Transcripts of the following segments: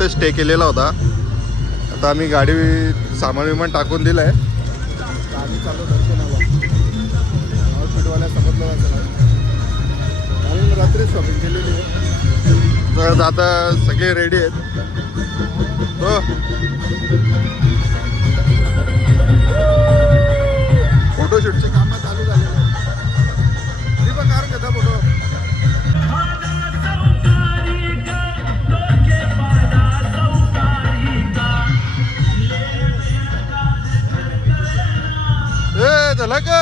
इथं स्टे केलेला होता. आता आम्ही गाडी सामान विमान टाकून दिलं आहे आम्ही चालू दर्शनाला समजलं रात्री शॉपिंग केलेली आहे. तर आता सगळे रेडी आहेत. हो. फोटोशूटचे कामं चालू ए का?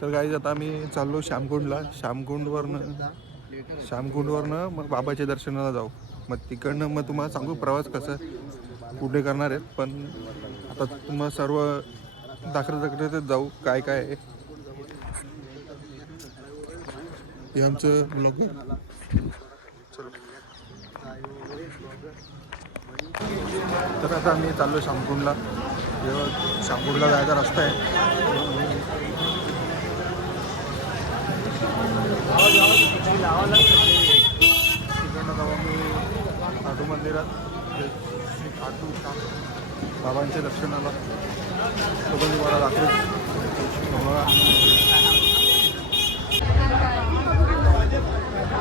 तर गाईज आता आम्ही चाललो श्यामकुंडला. श्यामकुंडवरनं श्यामकुंडवरनं मग बाबाच्या दर्शनाला जाऊ. मग तिकडनं मग तुम्हाला सांगू प्रवास कसं कुठे करणार आहेत पण आता तुम्हाला सर्व दाखल दाखल जाऊ काय काय आहे. हे आमचं ब्लॉग तर आता आम्ही चाललो श्यामकुंडला जेव्हा श्यामकुंडला जायचा रस्ता आहे. तिकडनं जाऊ आम्ही खाटू मंदिरात जे खाटू बाबांच्या दर्शनाला मला रात्री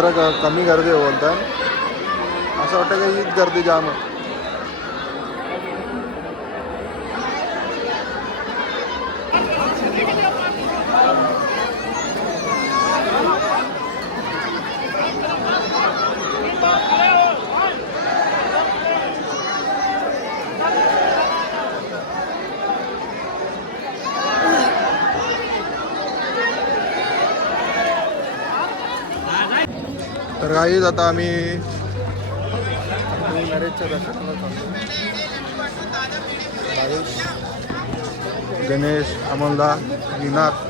जरा क- कमी गर्दी आहे बोलता असं वाटतं की हीच गर्दी जाम आहे. काहीच आता आम्ही मॅरेजच्या दर्शनाला चाललो गणेश अमोलदा विनाथ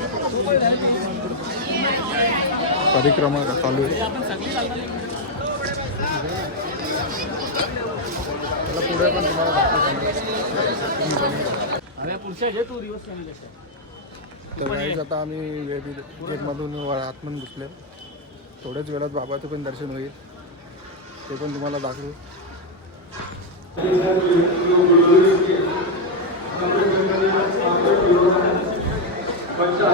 परिक्रमा चालू आहे. पुढे पण तुम्हाला. तर आता आम्ही गेटमधून आतमधून घुसले थोड्याच वेळात बाबाचं पण दर्शन होईल. ते पण तुम्हाला दाखवू. बच्चा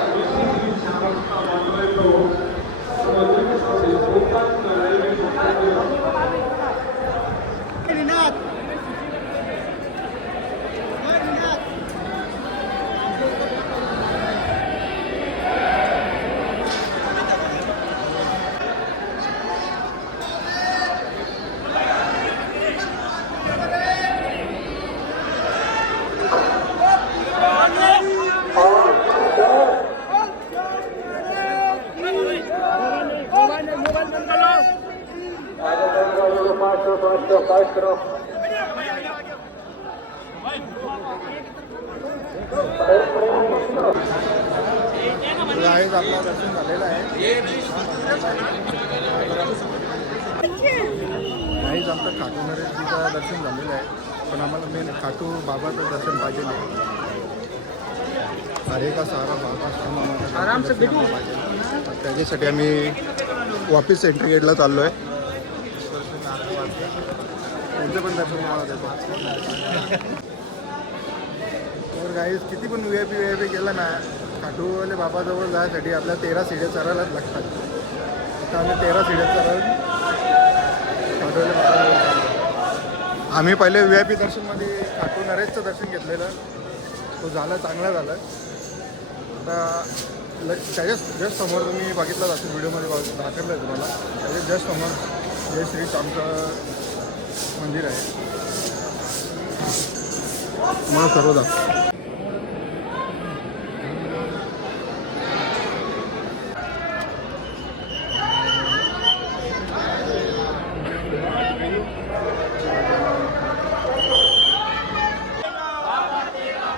झालेलं आहे पण आम्हाला मेन खाटू बाबाचं दर्शन पाहिजे अरे का सारा बाबा श्याम आम्हाला आराम से दर्शन बैठो. पाहिजे. त्याच्यासाठी आम्ही वापिस एंट्री गेटला चाललो आहे त्यांचं पण दर्शन तुम्हाला देतो तर गाईज किती पण V I P V I P केलं ना खाटूवाले बाबाजवळ जायसाठी आपल्याला तेरा सिड्या चढायलाच लागतात आता आम्ही तेरा सिड्या चढून खाटूवाले बाबाजवळ. आम्ही पहिले व्ही आय पी दर्शनमध्ये खाटू नरेशचं दर्शन घेतलेलं. तो झाला चांगला झाला. आता ल त्याच्या जस्ट समोर तुम्ही बघितलं असेल व्हिडिओमध्ये बघ दाखवलं आहे तुम्हाला. त्याच्या जस्ट समोर जय श्री आमचं मंदिर आहे. मला सर्व दाखव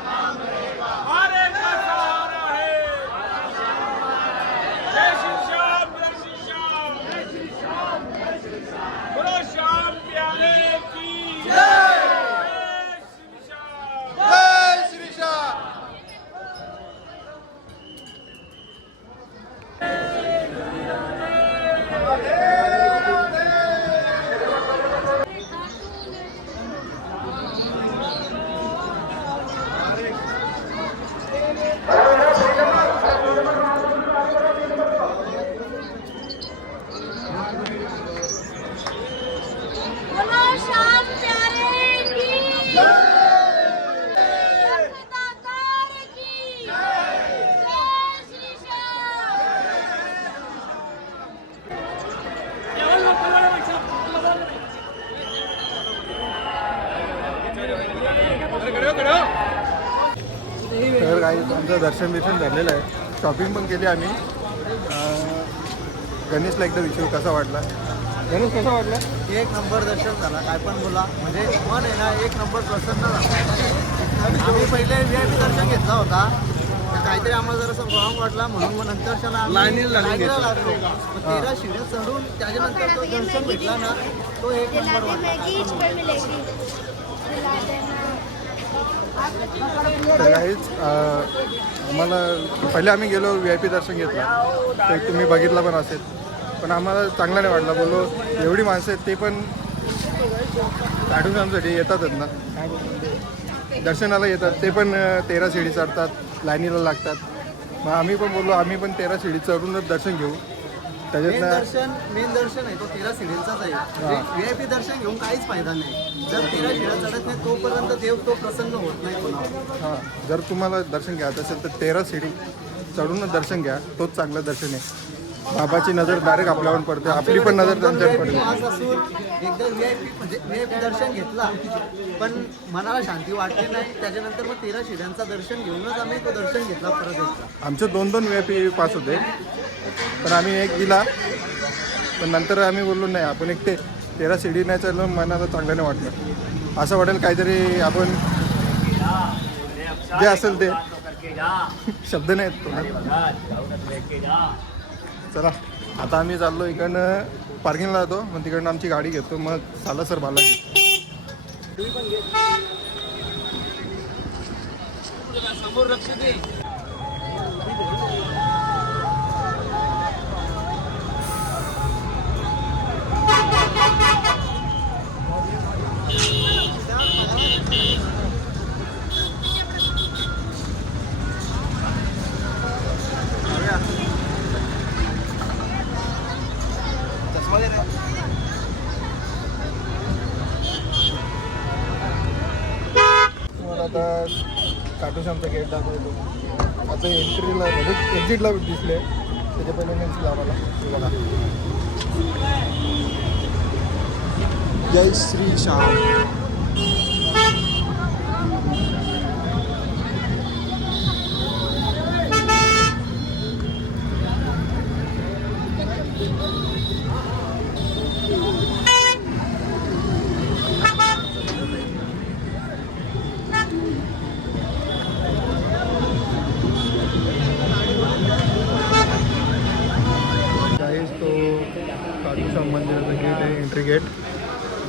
हमारे का सहारा है जय श्री श्याम जय श्री श्याम जय श्री श्याम जय श्री श्याम बोलो श्याम प्यारे की जय श्री श्याम जय श्री बोलो श्याम प्यारे की दातार की जय श्री श्याम तर आमचं दर्शन बिर्शन झालेलं आहे. शॉपिंग पण केली आम्ही. अं, गणेशला एकदा विचारू कसा वाटला? गणेश कसा वाटला? एक नंबर दर्शन झाला. काय पण बोला. म्हणजे मन आहे ना एक नंबर प्रसन्न झाला. आम्ही पहिले व्ही आय पी दर्शन घेतला होता. तर काहीतरी आम्हाला जरासं रॉंग वाटला म्हणून मग आम्ही लाईनीला. लागलो. तेरा शिड्या चढून त्याच्यानंतर तो दर्शन भेटला ना तो एक नंबर वाटला मैगी इस पे मिलेगी दिला देना तर काहीच आम्हाला पहिले आम्ही गेलो व्ही आय पी दर्शन घेतलं. तर तुम्ही बघितलं पण असेल. पण आम्हाला चांगला नाही वाटला. बोललो एवढी माणसं आहेत ते पण आठवण्यासाठी येतातच ना. दर्शनाला येतात ते पण तेरा शिडी चढतात लाईनीला लागतात. मग आम्ही पण बोललो आम्ही पण तेरा शिडी चढूनच दर्शन घेऊ. मेन त्याच्यातनं दर्शन मेन दर्शन आहे तो तेरा शिडींचाच आहे. आय पी दर्शन घेऊन काहीच फायदा नाही. जर तेरा शिड्या चढत नाही तोपर्यंत देव तो प्रसन्न होत नाही कोणावर. हां. जर तुम्हाला दर्शन घ्यायचं असेल तर तेरा शिडी चढूनच दर्शन घ्या. तोच चांगलं दर्शन आहे. बाबाची नजर डायरेक्ट आपल्यावर पडते. आपली पण नजर त्यांच्यावर VIP पडते. पास असून एकदा व्ही आय पी म्हणजे दर्शन घेतला पण मनाला शांती वाटली नाही. त्याच्यानंतर मग तेरा शिड्यांचा दर्शन घेऊनच आम्ही तो दर्शन घेतला परत एकदा. आमचे दोन दोन पी पास होते. पण आम्ही एक दिला. पण नंतर आम्ही बोललो नाही आपण एक ते तेरा शिडी नाही चाललो मनाला चांगलं नाही वाटलं. असं वाटेल काहीतरी आपण जे असेल ते. शब्द नाही येत तोंडात. चला आता आम्ही चाललो इकडनं पार्किंगला जातो. मग तिकडनं आमची गाडी घेतो. मग चाललं सर बालाजी. समोर लक्ष दे. आता आता काटोशामचा गेट दाखवतो. आता एंट्रीला म्हणजे एक्झिटला दिसले. त्याच्या पहिले नेक्स्ट लावायला. बघा. जय श्री श्याम.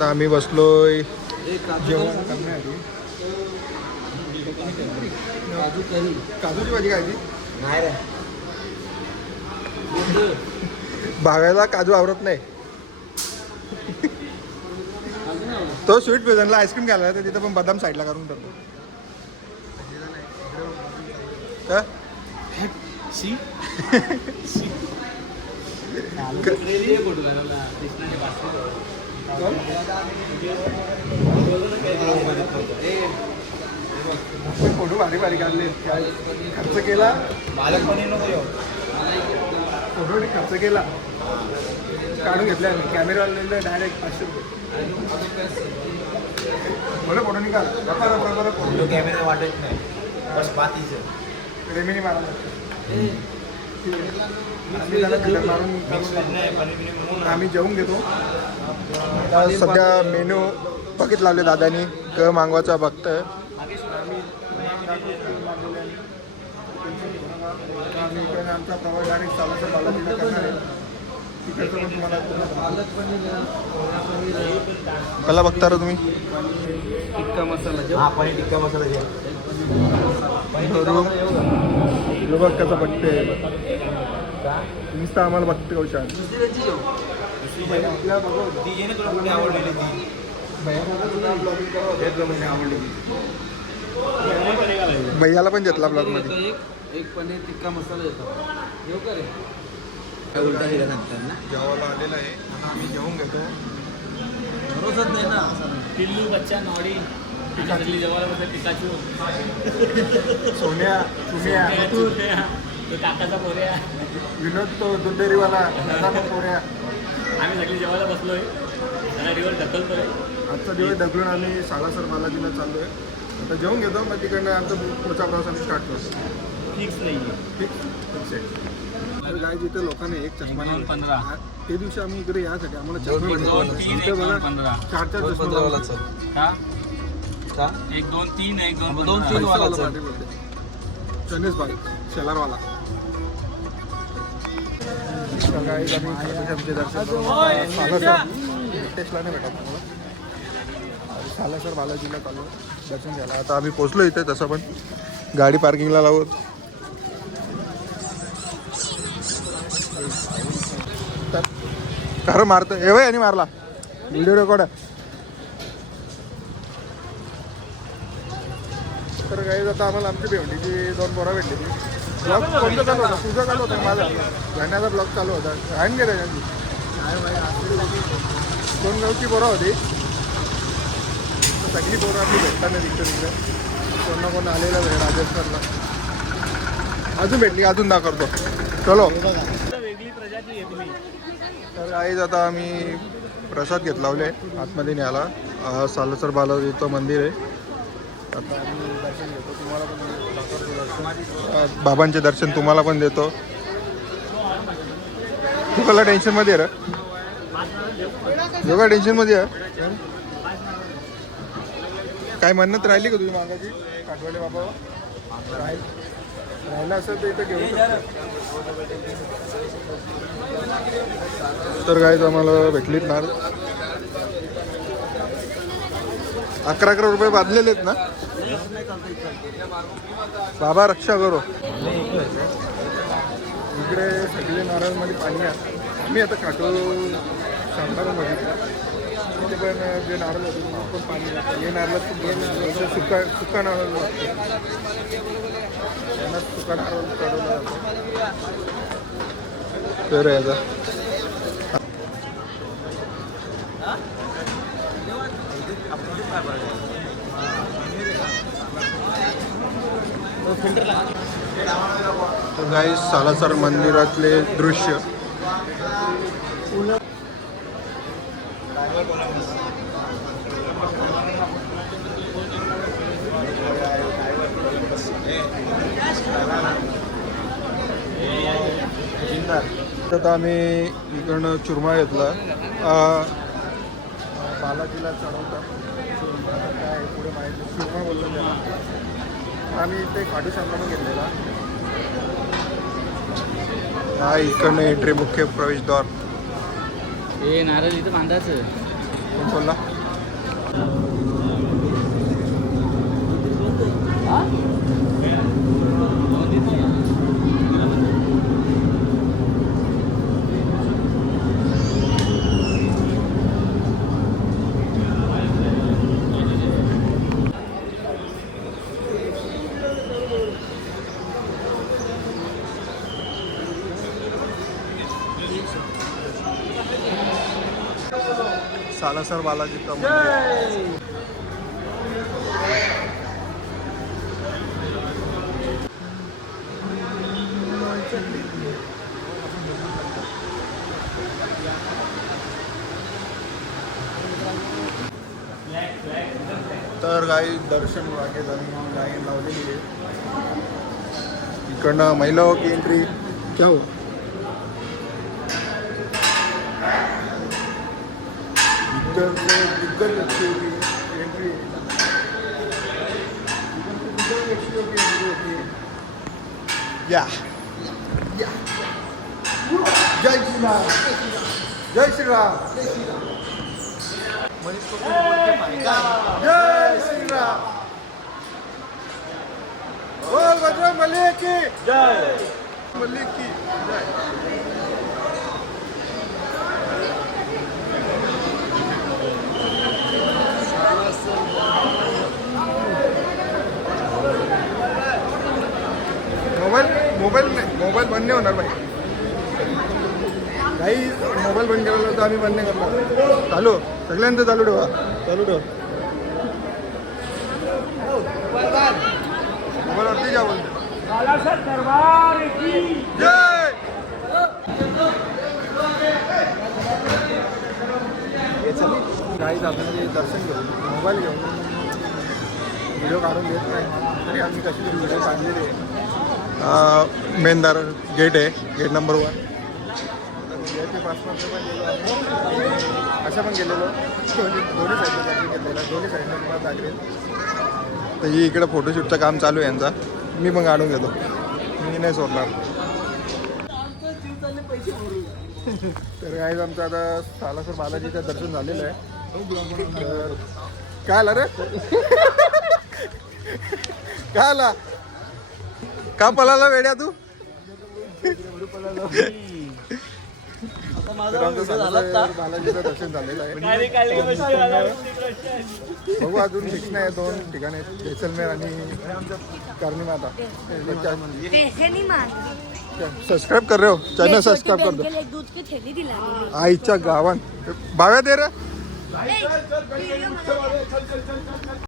आम्ही बसलोय. जेवण. काजूची भाजी रे. भाव्याला काजू आवडत नाही. तो स्वीट फ्युजनला आईस्क्रीम घ्यायला तर तिथं पण बदाम साईडला करून का? आपण फोटो भारी भारी काढले. खर्च केला. फोटो खर्च केला. काढून घेतला कॅमेरावाले डायरेक्ट पाचशे रुपये. बोले फोटो निकाल. बरोबर बरोबर फोटो कॅमेरा वाटत नाही. बस पातीचं. रेमिनी मारा आम्ही त्याला मारून आम्ही जेवून घेतो. सध्या मेनू बघित लावले दादानी क मागवायचा बघतोय. आम्ही इकडे आमचा प्रवास डायरेक्ट चालायचा बालाजीला करणार आहे कला बघता रे तुम्ही? टिक्का मसाला टिक्का मसाला हे बघ कसं बघते नुसतं आम्हाला बघते कौशाल आपल्या तुला भैयाला पण घेतला ब्लॉगमध्ये. एक एक पनीर टिक्का मसाला येतो येऊ का रे ना जेवायला आलेला आहे. आता आम्ही जेवून घेतो. भरोसाच नाही ना टिल्लू बच्चा नॉडी. पिकाचू. सोन्या तो काकाचा पोऱ्या. विनोद तो पण पोऱ्या. आम्ही सगळी जेवायला बसलोय. त्याला रिवर ढकलतोय. आजचा दिवस ढकलून आम्ही सालासर बालाजीला चाललोय. आता जेवून घेतो मग तिकडनं आमचा पुढचा प्रवास आम्ही स्टार्ट करतो फिक्स नाही ठीक तर काय जिथे लोकांनी एक चष्मा पंधरा. ते दिवशी आम्ही इकडे यासाठी आम्हाला चष्मा बघा, चार चार चष्मा लावले. हा? एक दोन तीन एक दोन दोन. तीन वाला भाई शेलारवाला. सकाळी आम्ही खाटूश्यामचे दर्शन टेस्टला नाही भेटत मला सालासर बालाजीला चालू दर्शन घ्यायला. आता आम्ही पोचलो इथे तसं पण. गाडी पार्किंगला लावून. तर खरं मारतो हे वय आणि मारला. व्हिडिओ रेकॉर्ड आहे. तर काही आता आम्हाला आमची भेंडीची दोन बोरा भेटली. ती ब्लॉग कोणतं चालू होता? तुझं चालू होता माझा? घाण्याचा ब्लॉग चालू होता. घाण गेला त्यांची दोन गावची बोरा होती. सगळी बोरं आपली भेटताना तिकडे तिकडे कोण ना कोण आलेलं आहे राजस्थानला. अजून भेटली अजून दाखवतो. चलो. तुम्ही तर आईज आता आम्ही प्रसाद घेतला लावले. आतमध्ये न्यायला. सालसर बालाजीचं मंदिर आहे. बाबांचे दर्शन तुम्हाला पण देतो. तू कला टेन्शनमध्ये मध्ये र. योगा टेन्शनमध्ये आहे. काय म्हणत राहिली का तुझी मागाची? काठवाडे बाबा? राहिलं. असेल तर इथं घेऊ तर काय आम्हाला भेटलीत ना अकरा अकरा रुपये बांधलेले आहेत ना? बाबा रक्षा करो. इकडे सगळे नारळमध्ये पाणी आहे. आम्ही आता काटो सांगणार पण बघितलं. तिथे पण जे नारळ होते पण पाणी लागतं हे नारळ सुका सुका नारळ त्यांना सुका नारळ काढवला तर याचा तर काही सालासर मंदिरातले दृश्य. आता आम्ही इकडनं चुरमा घेतला. बालाजीला चढवता. चुरमा काय पुढे माहिती चुरमा बोललं त्याला. आम्ही ते खाटू श्यामला घेतलेला. हा इकडनं एंट्री मुख्य प्रवेशद्वार. हे नारळ इथं बांधायचं. कोण बोलला? सालासर बालाजीचं मंदिर. तर गाई दर्शन वागेत गाई लावलेली आहे. इकडनं महिला की एंट्री क्या हो इकडचं दिग्गज व्यक्ती होती एंट्री दिग्गज व्यक्ती होती एंट्री होती या या जय श्रीराम जय श्रीराम मनीष बोलते माहिती आहे. जय श्रीराम बोल बजरंग बली की जय बली की जय मोबाईल मोबाईल नाही मोबाईल बंद नाही होणार भाई काही मोबाईल बंद केला तर आम्ही बंद नाही करणार. चालू सगळ्यांचं चालू ठेवा. चालू ठेव. मोबाईलवरती जा बोलते. बालासाहेब दरबार की जय! काहीच आपण ते दर्शन घेऊन मोबाईल घेऊन व्हिडिओ काढून देत नाही. तरी आम्ही कशी तरी व्हिडिओ काढलेले आहे. मेन दार गेट आहे गेट नंबर वन. असं पण गेलेलो. दोन्ही साईडला दोन्ही साईडला तर ही इकडे फोटोशूटचं काम चालू आहे यांचा. मी पण काढून घेतो. मी नाही सोडणार. तर काय आमचं आता सालासर बालाजीचं दर्शन झालेलं आहे. तर काय आला रे? काय आला? का पळाला वेड्या तू? आहे बघू अजून फिक्स नाही दोन ठिकाणी आहेत, जैसलमेर आणि करणी माता पैसे नहीं मांगे सबस्क्राईब कर रहे हो चॅनल सबस्क्राईब कर दो। आईच्या गावान भाव्या दे रे.